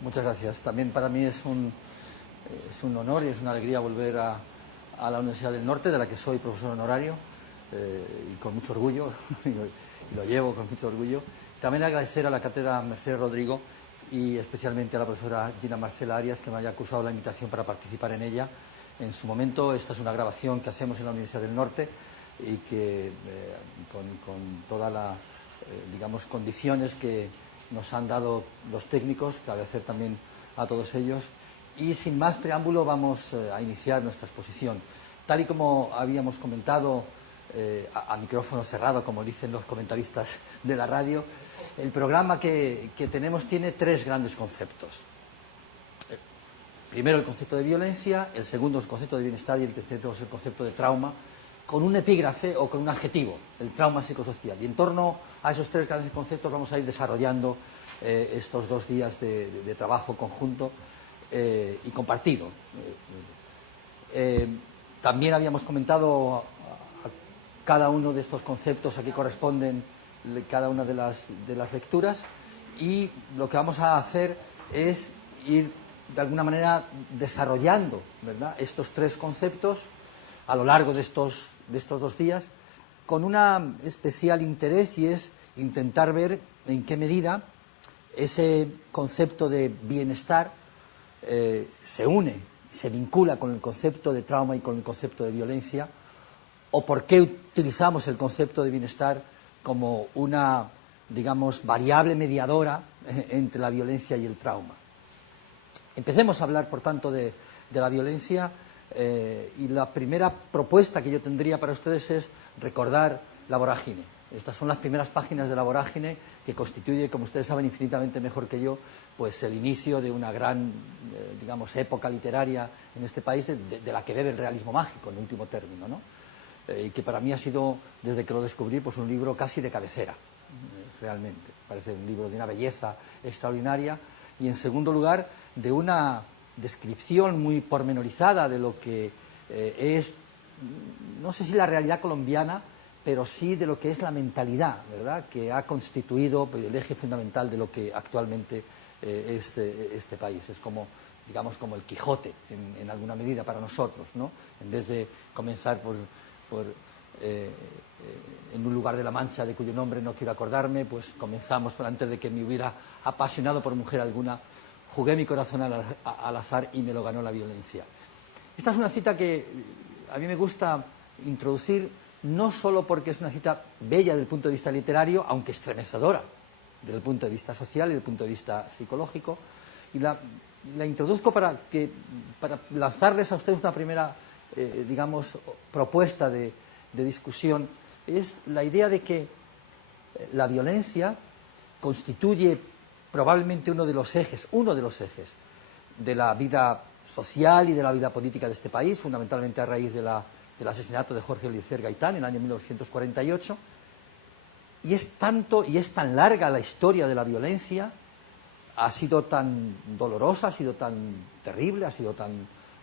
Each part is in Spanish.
Muchas gracias. También para mí es un honor y es una alegría volver a la Universidad del Norte, de la que soy profesor honorario, y con mucho orgullo, y lo llevo con mucho orgullo. También agradecer a la cátedra Mercedes Rodrigo y especialmente a la profesora Gina Marcela Arias, que me haya acusado la invitación para participar en ella. En su momento, esta es una grabación que hacemos en la Universidad del Norte y que con todas las digamos, condiciones que nos han dado los técnicos, que agradecer también a todos ellos. Y sin más preámbulo vamos a iniciar nuestra exposición. Tal y como habíamos comentado a micrófono cerrado, como dicen los comentaristas de la radio, el programa que tenemos tiene tres grandes conceptos. Primero el concepto de violencia, el segundo es el concepto de bienestar y el tercero es el concepto de trauma, con un epígrafe o con un adjetivo, el trauma psicosocial. Y en torno a esos tres grandes conceptos vamos a ir desarrollando estos 2 días de trabajo conjunto y compartido. También habíamos comentado a cada uno de estos conceptos, aquí corresponden cada una de las lecturas, y lo que vamos a hacer es ir de alguna manera desarrollando, ¿verdad?, estos tres conceptos a lo largo de estos 2 días, con un especial interés, y es intentar ver en qué medida ese concepto de bienestar se une, se vincula con el concepto de trauma y con el concepto de violencia, o por qué utilizamos el concepto de bienestar como una, digamos, variable mediadora entre la violencia y el trauma. Empecemos a hablar, por tanto, de la violencia. Y la primera propuesta que yo tendría para ustedes es recordar la vorágine. Estas son las primeras páginas de la vorágine, que constituye, como ustedes saben infinitamente mejor que yo, pues el inicio de una gran, digamos, época literaria en este país, de la que bebe el realismo mágico, en último término, ¿no? Y que para mí ha sido, desde que lo descubrí, pues un libro casi de cabecera, realmente. Parece un libro de una belleza extraordinaria, y en segundo lugar, de una descripción muy pormenorizada de lo que es, no sé si la realidad colombiana, pero sí de lo que es la mentalidad, ¿verdad?, que ha constituido el eje fundamental de lo que actualmente es este país. Es como, digamos, como el Quijote, en alguna medida, para nosotros, ¿no? En vez de comenzar en un lugar de la Mancha de cuyo nombre no quiero acordarme, pues comenzamos antes de que me hubiera apasionado por mujer alguna. Jugué mi corazón al azar y me lo ganó la violencia. Esta es una cita que a mí me gusta introducir, no solo porque es una cita bella desde el punto de vista literario, aunque estremecedora desde el punto de vista social y desde el punto de vista psicológico, y la introduzco para lanzarles a ustedes una primera, digamos, propuesta de discusión. Es la idea de que la violencia constituye probablemente uno de los ejes de la vida social y de la vida política de este país, fundamentalmente a raíz del asesinato de Jorge Eliezer Gaitán en el año 1948, y es tan larga la historia de la violencia, ha sido tan dolorosa, ha sido tan terrible, ha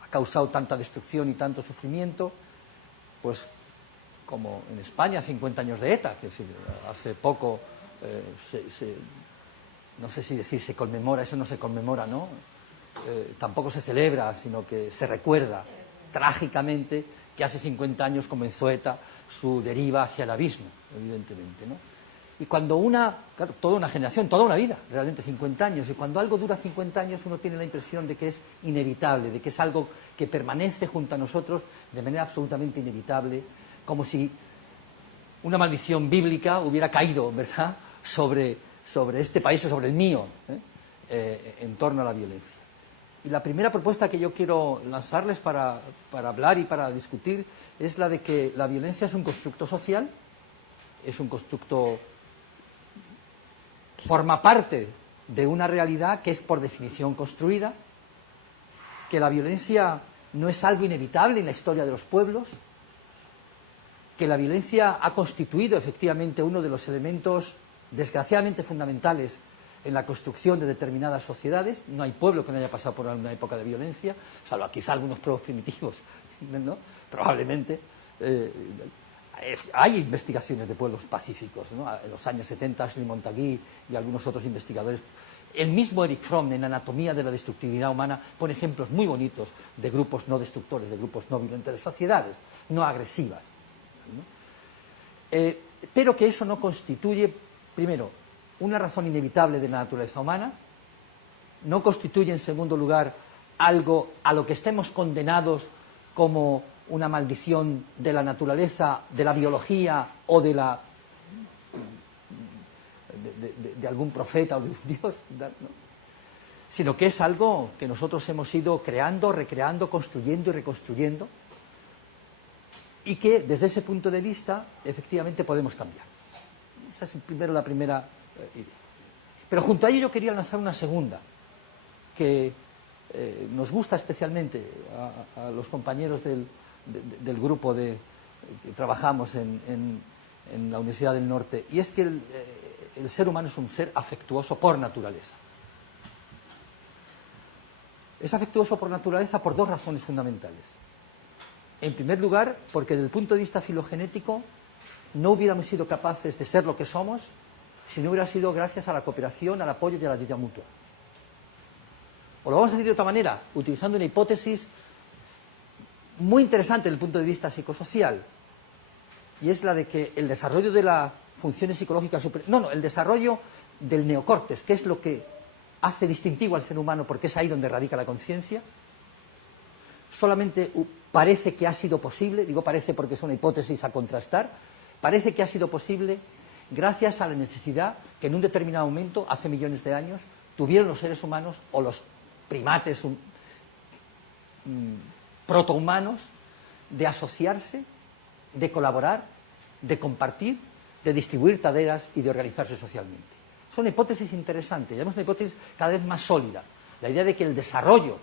causado tanta destrucción y tanto sufrimiento, pues como en España 50 años de ETA, que hace poco no sé si decir se conmemora, eso no se conmemora, ¿no? Tampoco se celebra, sino que se recuerda trágicamente que hace 50 años comenzó ETA su deriva hacia el abismo, evidentemente, ¿no? Y cuando claro, toda una generación, toda una vida, realmente 50 años, y cuando algo dura 50 años uno tiene la impresión de que es inevitable, de que es algo que permanece junto a nosotros de manera absolutamente inevitable, como si una maldición bíblica hubiera caído, ¿verdad?, sobre este país o sobre el mío, en torno a la violencia. Y la primera propuesta que yo quiero lanzarles para hablar y para discutir es la de que la violencia es un constructo social, es un constructo, forma parte de una realidad que es por definición construida, que la violencia no es algo inevitable en la historia de los pueblos, que la violencia ha constituido efectivamente uno de los elementos desgraciadamente fundamentales en la construcción de determinadas sociedades. No hay pueblo que no haya pasado por una época de violencia, salvo quizá algunos pueblos primitivos, ¿no?, probablemente. Hay investigaciones de pueblos pacíficos, ¿no? En los años 70, Ashley Montague y algunos otros investigadores. El mismo Eric Fromm, en Anatomía de la Destructividad Humana, pone ejemplos muy bonitos de grupos no destructores, de grupos no violentos, de sociedades no agresivas, ¿no? Pero que eso no constituye, primero, una razón inevitable de la naturaleza humana, no constituye, en segundo lugar, algo a lo que estemos condenados como una maldición de la naturaleza, de la biología o de algún profeta o de un dios, ¿no? Sino que es algo que nosotros hemos ido creando, recreando, construyendo y reconstruyendo, y que desde ese punto de vista efectivamente podemos cambiar. Esa es primero la primera idea. Pero junto a ello yo quería lanzar una segunda, que nos gusta especialmente a los compañeros del grupo que trabajamos en la Universidad del Norte, y es que el ser humano es un ser afectuoso por naturaleza. Es afectuoso por naturaleza por dos razones fundamentales. En primer lugar, porque desde el punto de vista filogenético no hubiéramos sido capaces de ser lo que somos si no hubiera sido gracias a la cooperación, al apoyo y a la ayuda mutua. O lo vamos a decir de otra manera, utilizando una hipótesis muy interesante desde el punto de vista psicosocial, y es la de que el desarrollo de las funciones psicológicas superiores, el desarrollo del neocórtex, que es lo que hace distintivo al ser humano porque es ahí donde radica la conciencia, solamente parece que ha sido posible, digo parece porque es una hipótesis a contrastar, parece que ha sido posible gracias a la necesidad que en un determinado momento, hace millones de años, tuvieron los seres humanos o los primates protohumanos de asociarse, de colaborar, de compartir, de distribuir tareas y de organizarse socialmente. Es una hipótesis interesante, es una hipótesis cada vez más sólida. La idea de que el desarrollo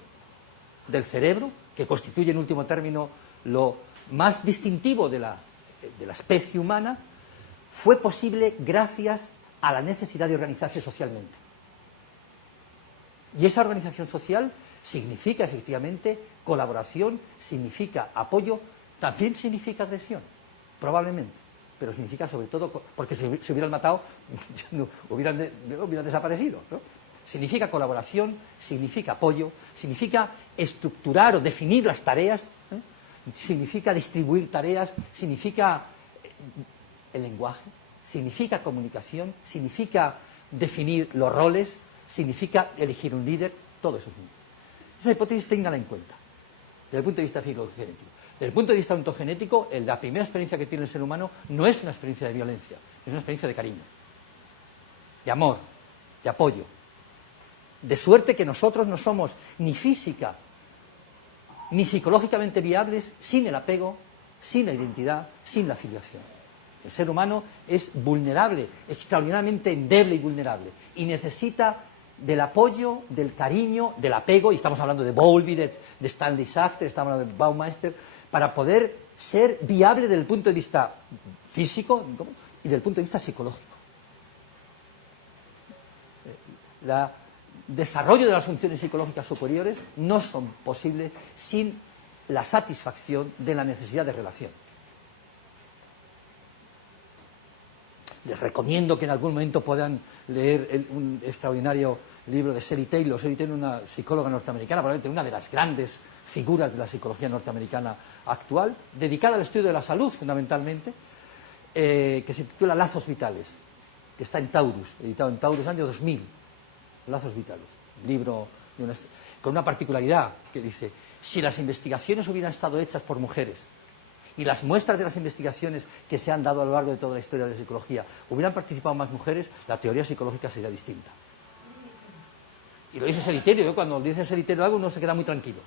del cerebro, que constituye en último término lo más distintivo de la especie humana, fue posible gracias a la necesidad de organizarse socialmente. Y esa organización social significa efectivamente colaboración, significa apoyo, también significa agresión, probablemente, pero significa sobre todo, porque si hubieran matado, hubieran desaparecido, ¿no? Significa colaboración, significa apoyo, significa estructurar o definir las tareas, significa distribuir tareas, significa el lenguaje, significa comunicación, significa definir los roles, significa elegir un líder, todo eso. Esa hipótesis téngala en cuenta, desde el punto de vista filogenético. Desde el punto de vista ontogenético, la primera experiencia que tiene el ser humano no es una experiencia de violencia, es una experiencia de cariño, de amor, de apoyo. De suerte que nosotros no somos ni física ni psicológicamente viables sin el apego, sin la identidad, sin la filiación. El ser humano es vulnerable, extraordinariamente endeble y vulnerable, y necesita del apoyo, del cariño, del apego, y estamos hablando de Bowlby, de Stanley Schachter, estamos hablando de Baumeister, para poder ser viable desde el punto de vista físico y desde el punto de vista psicológico. El desarrollo de las funciones psicológicas superiores no son posibles sin la satisfacción de la necesidad de relación. Les recomiendo que en algún momento puedan leer un extraordinario libro de Sally Taylor. Sally Taylor, una psicóloga norteamericana, probablemente una de las grandes figuras de la psicología norteamericana actual, dedicada al estudio de la salud, fundamentalmente, que se titula Lazos Vitales, que está en Taurus, editado en Taurus, año 2000. Lazos Vitales, libro con una particularidad que dice: si las investigaciones hubieran estado hechas por mujeres y las muestras de las investigaciones que se han dado a lo largo de toda la historia de la psicología hubieran participado más mujeres, la teoría psicológica sería distinta. Y lo dice Seliterio. Yo cuando dice Seliterio algo no se queda muy tranquilo,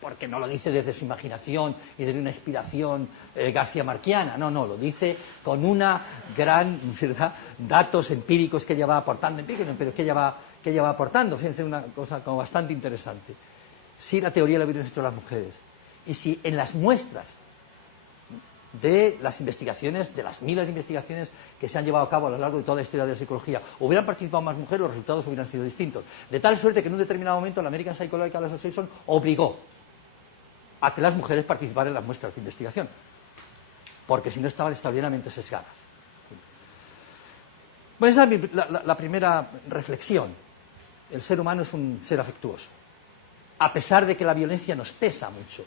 porque no lo dice desde su imaginación y desde una inspiración García Marquiana, no, lo dice con una gran, ¿verdad?, datos empíricos que ella va aportando, pero que ella va aportando. Fíjense, una cosa como bastante interesante. Si la teoría la hubieran hecho las mujeres, y si en las muestras de las investigaciones, de las miles de investigaciones que se han llevado a cabo a lo largo de toda la historia de la psicología, hubieran participado más mujeres, los resultados hubieran sido distintos. De tal suerte que en un determinado momento la American Psychological Association obligó a que las mujeres participaran en las muestras de investigación. porque si no estaban extraordinariamente sesgadas. Bueno, esa es la primera reflexión. El ser humano es un ser afectuoso, a pesar de que la violencia nos pesa mucho.